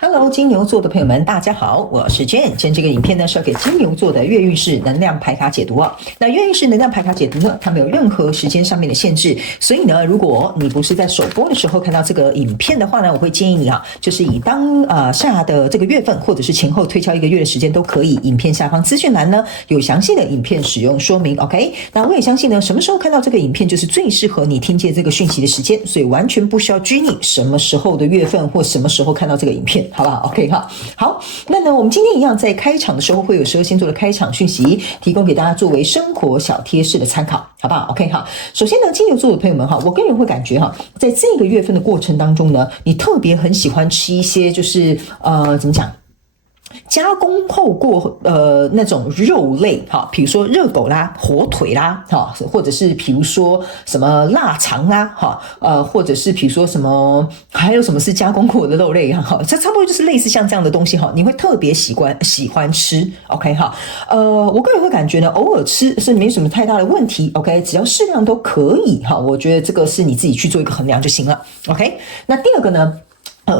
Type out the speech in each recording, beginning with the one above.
Hello，金牛座的朋友们，大家好，我是 Jane。今天这个影片呢是要给金牛座的月运势能量牌卡解读哦。那月运势能量牌卡解读呢，它没有任何时间上面的限制，所以呢，如果你不是在首播的时候看到这个影片的话呢，我会建议你就是以当下的这个月份，或者是前后推敲1个月的时间都可以。影片下方资讯栏呢有详细的影片使用说明 ，OK？ 那我也相信呢，什么时候看到这个影片就是最适合你听见这个讯息的时间，所以完全不需要拘泥什么时候的月份或什么时候看到这个影片。好不好 ？OK 哈，好，那呢，我们今天一样在开场的时候会有12星座的开场讯息，提供给大家作为生活小贴士的参考，好不好 ？OK 哈。首先呢，金牛座的朋友们哈，我个人会感觉在这个月份的过程当中呢，你特别很喜欢吃一些就是怎么讲？加工后过那种肉类比如说热狗啦、火腿啦或者是比如说什么腊肠啦或者是比如说什么还有什么是加工过的肉类这差不多就是类似像这样的东西你会特别喜欢吃 OK 我个人会感觉呢，偶尔吃是没什么太大的问题 OK， 只要适量都可以我觉得这个是你自己去做一个衡量就行了 OK。那第二个呢？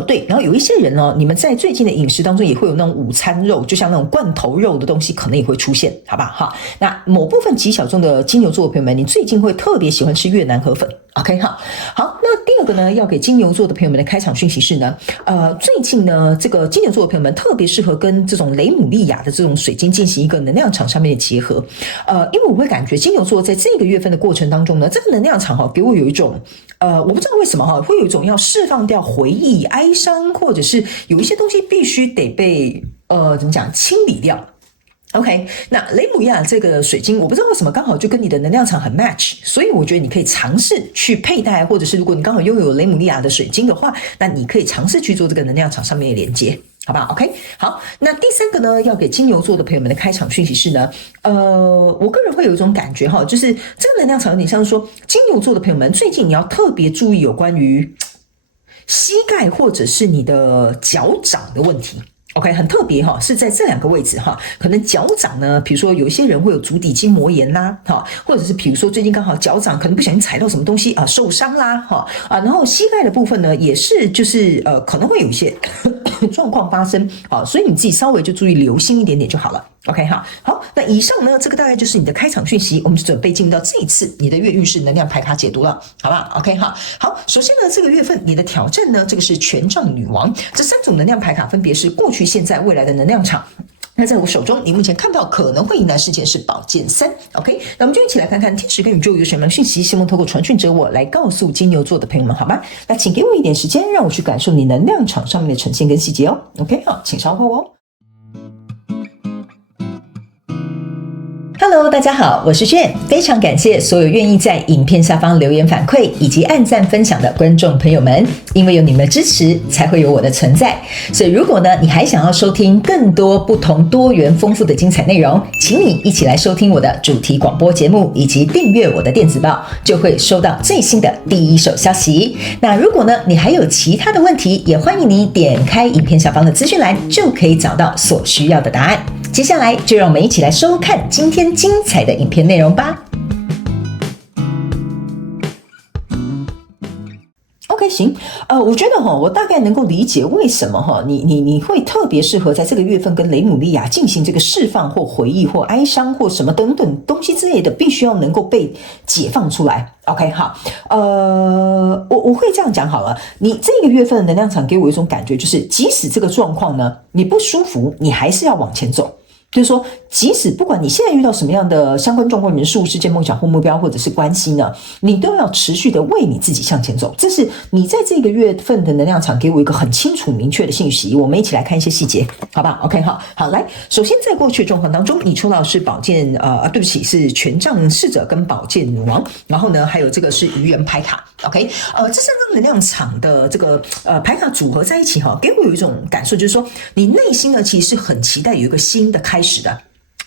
对，然后有一些人呢，你们在最近的饮食当中也会有那种午餐肉，就像那种罐头肉的东西，可能也会出现，好吧？哈，那某部分极小众的金牛座的朋友们，你最近会特别喜欢吃越南河粉 ，OK 哈？好，那第二个呢，要给金牛座的朋友们的开场讯息是呢，最近呢，这个金牛座的朋友们特别适合跟这种雷姆利亚的这种水晶进行一个能量场上面的结合，因为我会感觉金牛座在这个月份的过程当中呢，这个能量场给我有一种，我不知道为什么会有一种要释放掉回忆、哀伤，或者是有一些东西必须得被怎么讲清理掉。OK， 那雷姆亚这个水晶，我不知道为什么刚好就跟你的能量场很 match， 所以我觉得你可以尝试去佩戴，或者是如果你刚好拥有雷姆利亚的水晶的话，那你可以尝试去做这个能量场上面的连接。好不好 ？OK， 好，那第三个呢，要给金牛座的朋友们的开场讯息是呢，我个人会有一种感觉就是这个能量场有点像是说，金牛座的朋友们最近你要特别注意有关于膝盖或者是你的脚掌的问题。OK， 很特别是在这2个位置可能脚掌呢，比如说有一些人会有足底筋膜炎啦或者是比如说最近刚好脚掌可能不小心踩到什么东西受伤啦然后膝盖的部分呢也是就是可能会有一些状况发生所以你自己稍微就注意留心一点点就好了 OK 好，那以上呢这个大概就是你的开场讯息，我们就准备进入到这一次你的月运势能量牌卡解读了，好不好 OK 好，首先呢这个月份你的挑战呢，这个是权杖女王，这3种能量牌卡分别是过去、现在、未来的能量场。那在我手中，你目前看到可能会迎来事件是宝剑3 ，OK？ 那我们就一起来看看天使跟宇宙有什么样的讯息，希望透过传讯者我来告诉金牛座的朋友们，好吗？那请给我一点时间，让我去感受你能量场上面的呈现跟细节哦 ，OK？ 好，请稍后哦。Hello， 大家好，我是Jane，非常感谢所有愿意在影片下方留言反馈以及按赞分享的观众朋友们，因为有你们的支持，才会有我的存在。所以如果呢，你还想要收听更多不同、多元、丰富的精彩内容，请你一起来收听我的主题广播节目，以及订阅我的电子报，就会收到最新的第一手消息。那如果呢，你还有其他的问题，也欢迎你点开影片下方的资讯栏，就可以找到所需要的答案。接下来就让我们一起来收看今天精彩的影片内容吧。OK， 行，我觉得我大概能够理解为什么你会特别适合在这个月份跟雷姆利亚进行这个释放或回忆或哀伤或什么等等东西之类的，必须要能够被解放出来。OK， 好，我会这样讲好了，你这个月份的能量场给我一种感觉，就是即使这个状况呢，你不舒服，你还是要往前走。就是说，即使不管你现在遇到什么样的相关状况、人事物、事件、梦想或目标，或者是关系呢，你都要持续的为你自己向前走。这是你在这个月份的能量场给我一个很清楚明确的信息。我们一起来看一些细节，好吧 ？OK， 好，来，首先在过去的状况当中，你抽到的是宝剑，对不起，是权杖侍者跟宝剑女王，然后呢，还有这个是愚人牌卡。OK， 这3个能量场的这个牌卡组合在一起给我有一种感受，就是说你内心呢其实是很期待有一个新的开始的。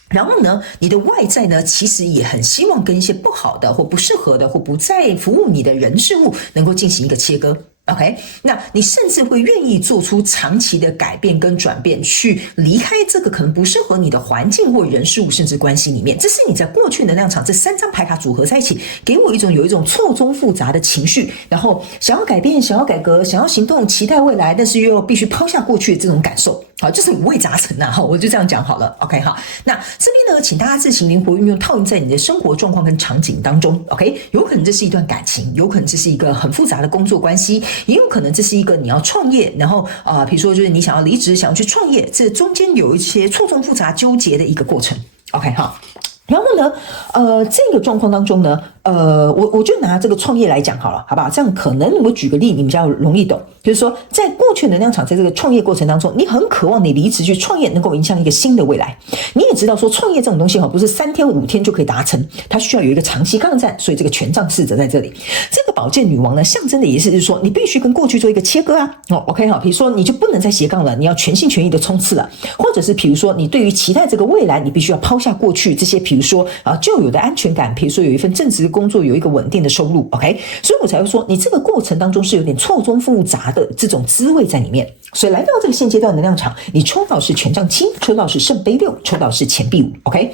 然后呢，你的外在呢，其实也很希望跟一些不好的或不适合的或不再服务你的人事物能够进行一个切割。OK， 那你甚至会愿意做出长期的改变跟转变，去离开这个可能不适合你的环境或人事物甚至关系里面。这是你在过去能量场这3张牌卡组合在一起，给我有一种错综复杂的情绪，然后想要改变、想要改革、想要行动、期待未来，但是又必须抛下过去的这种感受。好，就是五味杂陈呐，我就这样讲好了。OK， 好，那这边呢，请大家自行灵活运用，套用在你的生活状况跟场景当中。OK， 有可能这是一段感情，有可能这是一个很复杂的工作关系，也有可能这是一个你要创业，然后比如说就是你想要离职，想要去创业，这中间有一些错综复杂、纠结的一个过程。OK， 好。然后呢，这个状况当中呢，我就拿这个创业来讲好了，好不好？这样可能我举个例，你们比较容易懂。就是说，在过去能量场在这个创业过程当中，你很渴望你离职去创业能够影响一个新的未来。你也知道说，创业这种东西不是3天5天就可以达成，它需要有一个长期抗战。所以这个权杖侍者在这里，这个宝剑女王呢，象征的也是说，你必须跟过去做一个切割啊。OK 好，比如说你就不能再斜杠了，你要全心全意的冲刺了，或者是比如说你对于期待这个未来，你必须要抛下过去这些，比如说旧有的安全感，比如说有一份正职工作，有一个稳定的收入。OK， 所以我才会说，你这个过程当中是有点错综复杂的这种滋味在里面。所以来到这个现阶段能量场，你抽到是权杖7，抽到是圣杯6，抽到是钱币5。OK。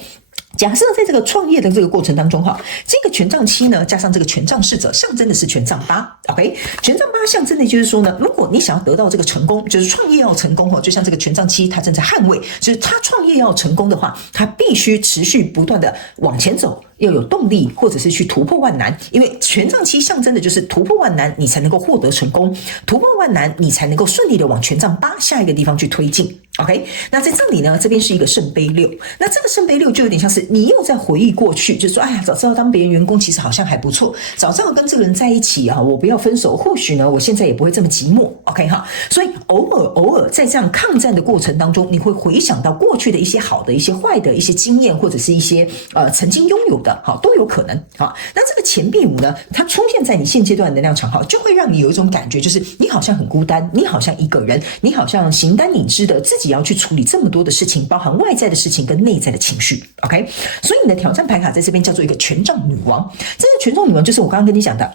假设在这个创业的这个过程当中这个权杖7呢，加上这个权杖侍者，象征的是权杖8。OK， 权杖8象征的就是说呢，如果你想要得到这个成功，就是创业要成功就像这个权杖7，它正在捍卫，就是他创业要成功的话，他必须持续不断的往前走，要有动力，或者是去突破万难。因为权杖7象征的就是突破万难，你才能够获得成功；突破万难，你才能够顺利的往权杖8下一个地方去推进。OK， 那在这里呢，这边是一个圣杯6，那这个圣杯6就有点像是你又在回忆过去，就是说，哎呀，早知道当别人员工其实好像还不错，早知道跟这个人在一起我不要分手，或许呢，我现在也不会这么寂寞。OK 哈，所以偶尔在这样抗战的过程当中，你会回想到过去的一些好的、一些坏的、一些经验，或者是一些曾经拥有的，都有可能。好，那这个钱币5呢，它出现在你现阶段的能量场就会让你有一种感觉，就是你好像很孤单，你好像一个人，你好像形单影只的，自己要去处理这么多的事情，包含外在的事情跟内在的情绪。OK， 所以你的挑战牌卡在这边叫做一个权杖女王。这个权杖女王就是我刚刚跟你讲的，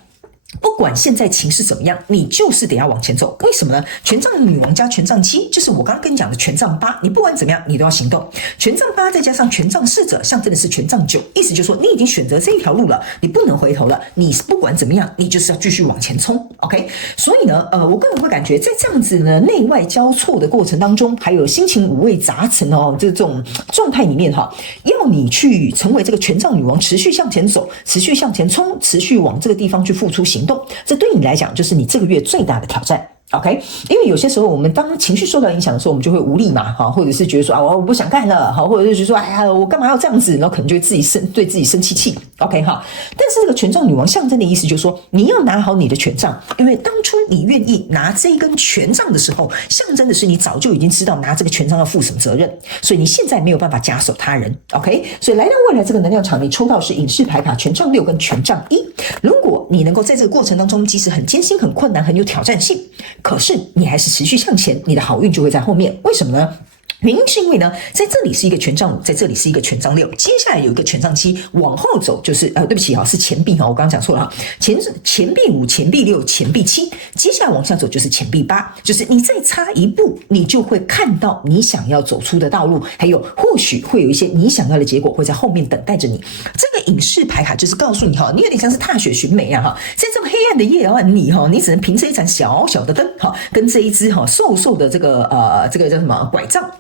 不管现在情势怎么样，你就是得要往前走。为什么呢？权杖女王加权杖7，就是我刚刚跟你讲的权杖8，你不管怎么样，你都要行动。权杖8再加上权杖侍者，象征的是权杖9，意思就是说你已经选择这一条路了，你不能回头了，你不管怎么样，你就是要继续往前冲。OK， 所以呢，我个人会感觉在这样子呢内外交错的过程当中，还有心情五味杂陈这种状态里面要你去成为这个权杖女王，持续向前走，持续向前冲，持续往这个地方去付出行动，这对你来讲就是你这个月最大的挑战。OK， 因为有些时候我们当情绪受到影响的时候，我们就会无力嘛，或者是觉得说我不想干了，或者是觉得说哎呀我干嘛要这样子，然后可能就会对自己生气。OK 哈，但是这个权杖女王象征的意思就是说，你要拿好你的权杖，因为当初你愿意拿这一根权杖的时候，象征的是你早就已经知道拿这个权杖要负什么责任，所以你现在没有办法假手他人。OK， 所以来到未来这个能量场，你抽到是隐士牌卡权杖6跟权杖1。如果你能够在这个过程当中，即使很艰辛、很困难、很有挑战性，可是你还是持续向前，你的好运就会在后面。为什么呢？原因是因为呢，在这里是一个权杖5，在这里是一个权杖6，接下来有一个权杖7，往后走就是对不起是钱币我刚刚讲错了钱币5、钱币6、钱币7，接下来往下走就是钱币8，就是你再差一步，你就会看到你想要走出的道路，还有或许会有一些你想要的结果会在后面等待着你。这个隐士牌卡就是告诉你你有点像是踏雪寻梅在这么黑暗的夜你只能凭着一盏小小的灯跟这一支瘦瘦的这个叫什么拐杖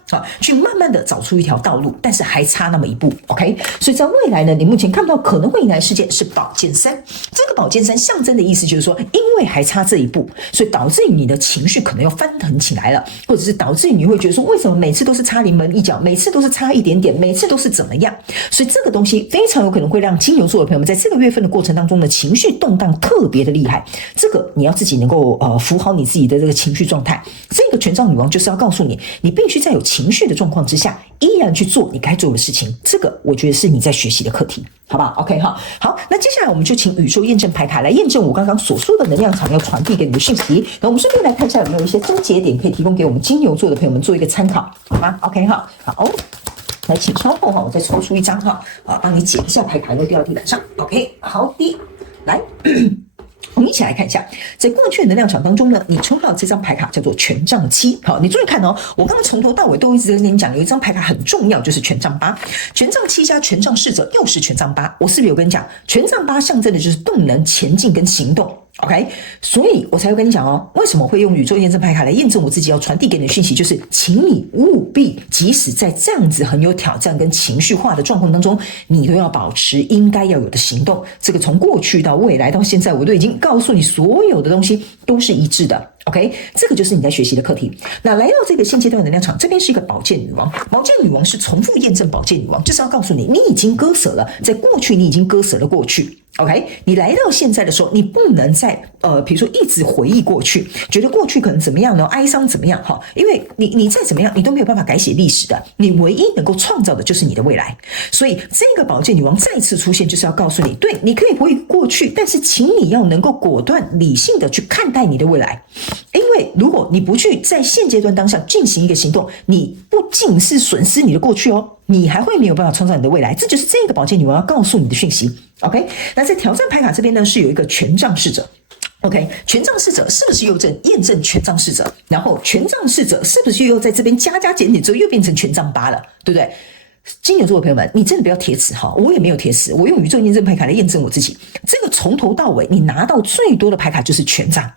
去慢慢的找出一条道路，但是还差那么一步。 OK， 所以在未来呢，你目前看不到可能会迎来的事件是宝剑3。这个宝剑3象征的意思就是说，因为还差这一步，所以导致于你的情绪可能要翻腾起来了，或者是导致于你会觉得说，为什么每次都是差临门一脚，每次都是差一点点，每次都是怎么样。所以这个东西非常有可能会让金牛座的朋友们在这个月份的过程当中的情绪动荡特别的厉害。这个你要自己能够扶好你自己的这个情绪状态。这个权杖女王就是要告诉你，你必须在有情绪的状况之下，依然去做你该做的事情。这个我觉得是你在学习的课题，好不好 ？OK 好，那接下来我们就请宇宙验证牌卡来验证我刚刚所说的能量场要传递给你的讯息。那我们顺便来看一下有没有一些终结点可以提供给我们金牛座的朋友们做一个参考，好吗 ？OK 好，来，请稍后我再抽出一张帮你解一下牌卡，都掉到地板上。OK， 好的，来。我我们一起来看一下，在过去的能量场当中呢，你抽到这张牌卡叫做权杖七。好，你注意看哦，我刚刚从头到尾都一直在跟你讲，有一张牌卡很重要，就是权杖八。权杖七加权杖侍者又是权杖八，我是不是有跟你讲，权杖八象征的就是动能、前进跟行动。OK， 所以我才会跟你讲哦，为什么会用宇宙验证牌卡来验证我自己要传递给你的讯息，就是请你务必，即使在这样子很有挑战跟情绪化的状况当中，你都要保持应该要有的行动。这个从过去到未来到现在，我都已经告诉你，所有的东西都是一致的。OK， 这个就是你在学习的课题。那来到这个现阶段的能量场，这边是一个宝剑女王。宝剑女王是重复验证宝剑女王，就是要告诉你，你已经割舍了，在过去你已经割舍了过去。OK， 你来到现在的时候，你不能再比如说一直回忆过去，觉得过去可能怎么样呢？哀伤怎么样？哈，因为你再怎么样，你都没有办法改写历史的。你唯一能够创造的就是你的未来。所以这个宝剑女王再次出现，就是要告诉你，对，你可以回忆过去，但是请你要能够果断理性的去看待你的未来。因为如果你不去在现阶段当下进行一个行动，你不仅是损失你的过去哦，你还会没有办法创造你的未来。这就是这个宝剑女王要告诉你的讯息。OK， 那在挑战牌卡这边呢，是有一个权杖侍者。OK， 权杖侍者是不是又验证权杖侍者？然后权杖侍者是不是又在这边加减减之后又变成权杖八了？对不对？金牛座的朋友们，你真的不要铁齿哈，我也没有铁齿，我用宇宙验证牌卡来验证我自己。这个从头到尾，你拿到最多的牌卡就是权杖。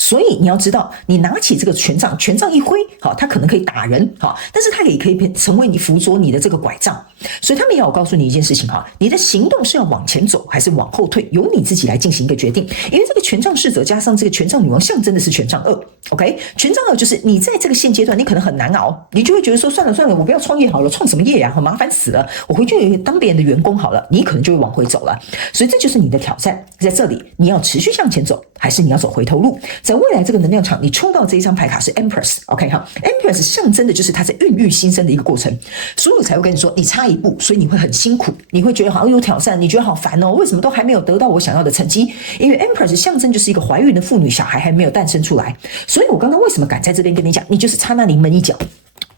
所以你要知道，你拿起这个权杖，权杖一挥，好，它可能可以打人，好，但是它也可以成为你辅佐你的这个拐杖。所以他们也要告诉你一件事情哈，你的行动是要往前走还是往后退，由你自己来进行一个决定。因为这个权杖侍者加上这个权杖女王，象征的是权杖二。OK， 权杖二就是你在这个现阶段，你可能很难熬，你就会觉得说算了，我不要创业好了，创什么业呀，很麻烦死了，我回去当别人的员工好了，你可能就会往回走了。所以这就是你的挑战，在这里你要持续向前走，还是你要走回头路？在未来这个能量场，你抽到这一张牌卡是 Empress。OK 哈 ，Empress 象征的就是它在孕育新生的一个过程，所以我才会跟你说，你差一步，所以你会很辛苦，你会觉得好像有挑战，你觉得好烦哦，为什么都还没有得到我想要的成绩？因为 Empress 象征就是一个怀孕的妇女，小孩还没有诞生出来，所以我刚刚为什么敢在这边跟你讲，你就是差那临门一脚。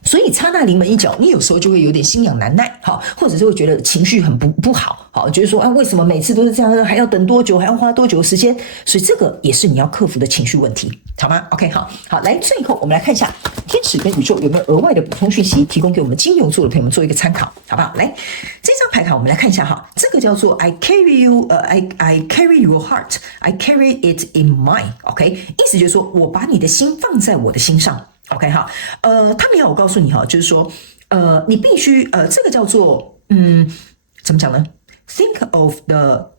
所以差那临门一脚，你有时候就会有点心痒难耐，好，或者是会觉得情绪很不好，好，觉得说啊，为什么每次都是这样，还要等多久，还要花多久的时间？所以这个也是你要克服的情绪问题，好吗 ？OK， 好，来，最后我们来看一下天使跟宇宙有没有额外的补充讯息，提供给我们金牛座的朋友们做一个参考，好不好？来，这张牌卡我们来看一下哈，这个叫做 I carry you， I carry your heart, I carry it in mine，OK， 意思就是说我把你的心放在我的心上。OK 哈，他们要我告诉你哈，就是说，你必须这个叫做怎么讲呢 ？Think of the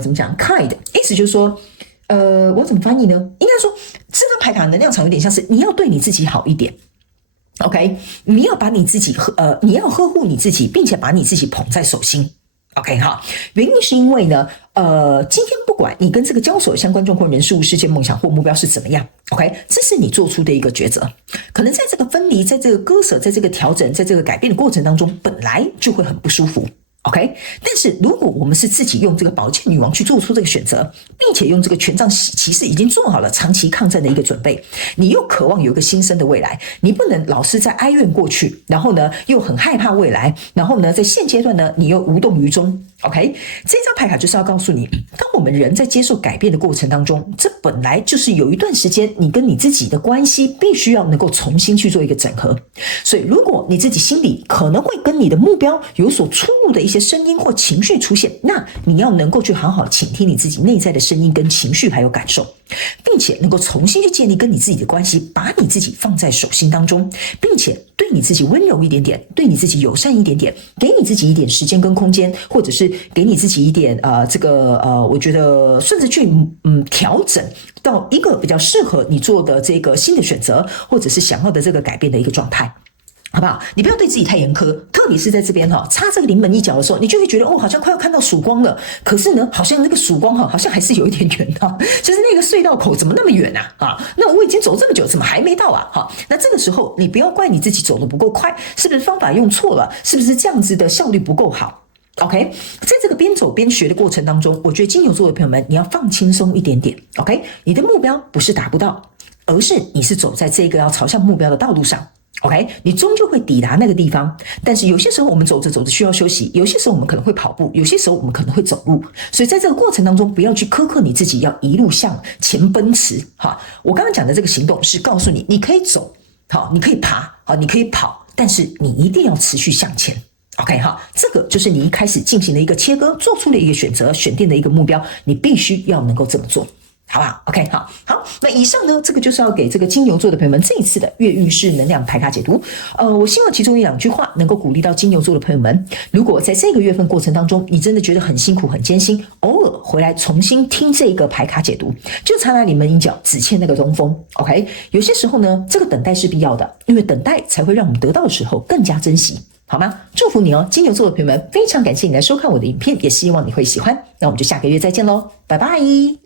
怎么讲 kind， 意思就是说，我怎么翻译呢？应该说这张牌卡能量场有点像是你要对你自己好一点。OK， 你要把你自己你要呵护你自己，并且把你自己捧在手心。OK 哈，原因是因为呢，今天不管你跟这个交手相关状况、人事物、事件、梦想或目标是怎么样 ，OK， 这是你做出的一个抉择。可能在这个分离、在这个割舍、在这个调整、在这个改变的过程当中，本来就会很不舒服。OK， 但是如果我们是自己用这个宝剑女王去做出这个选择，并且用这个权杖骑士已经做好了长期抗战的一个准备，你又渴望有一个新生的未来，你不能老是在哀怨过去，然后呢又很害怕未来，然后呢在现阶段呢你又无动于衷。OK， 这张牌卡就是要告诉你，当我们人在接受改变的过程当中，这本来就是有一段时间你跟你自己的关系必须要能够重新去做一个整合。所以如果你自己心里可能会跟你的目标有所出入的一些声音或情绪出现，那你要能够去好好倾听你自己内在的声音跟情绪还有感受，并且能够重新去建立跟你自己的关系，把你自己放在手心当中，并且对你自己温柔一点点，对你自己友善一点点，给你自己一点时间跟空间，或者是给你自己一点我觉得甚至去调整到一个比较适合你做的这个新的选择，或者是想要的这个改变的一个状态。好不好？你不要对自己太严苛，特别是在这边插这个临门一脚的时候，你就会觉得好像快要看到曙光了。可是呢，好像那个曙光好像还是有一点远就是那个隧道口怎么那么远啊？那我已经走这么久，怎么还没到啊？那这个时候你不要怪你自己走得不够快，是不是方法用错了？是不是这样子的效率不够好？OK， 在这个边走边学的过程当中，我觉得金牛座的朋友们，你要放轻松一点点。OK， 你的目标不是达不到，而是你是走在这个要朝向目标的道路上。OK， 你终究会抵达那个地方，但是有些时候我们走着走着需要休息，有些时候我们可能会跑步，有些时候我们可能会走路，所以在这个过程当中，不要去苛刻你自己，要一路向前奔驰。哈，我刚刚讲的这个行动是告诉你，你可以走，好，你可以爬，好，你可以跑，但是你一定要持续向前。OK， 好，这个就是你一开始进行的一个切割，做出了一个选择，选定的一个目标，你必须要能够这么做。好不好 ？OK， 好，那以上呢，这个就是要给这个金牛座的朋友们这一次的月运势能量牌卡解读。我希望其中1-2句话能够鼓励到金牛座的朋友们。如果在这个月份过程当中，你真的觉得很辛苦、很艰辛，偶尔回来重新听这个牌卡解读，就差那临门一脚，只欠那个东风。OK， 有些时候呢，这个等待是必要的，因为等待才会让我们得到的时候更加珍惜。好吗？祝福你哦，金牛座的朋友们，非常感谢你来收看我的影片，也希望你会喜欢。那我们就下个月再见喽，拜拜。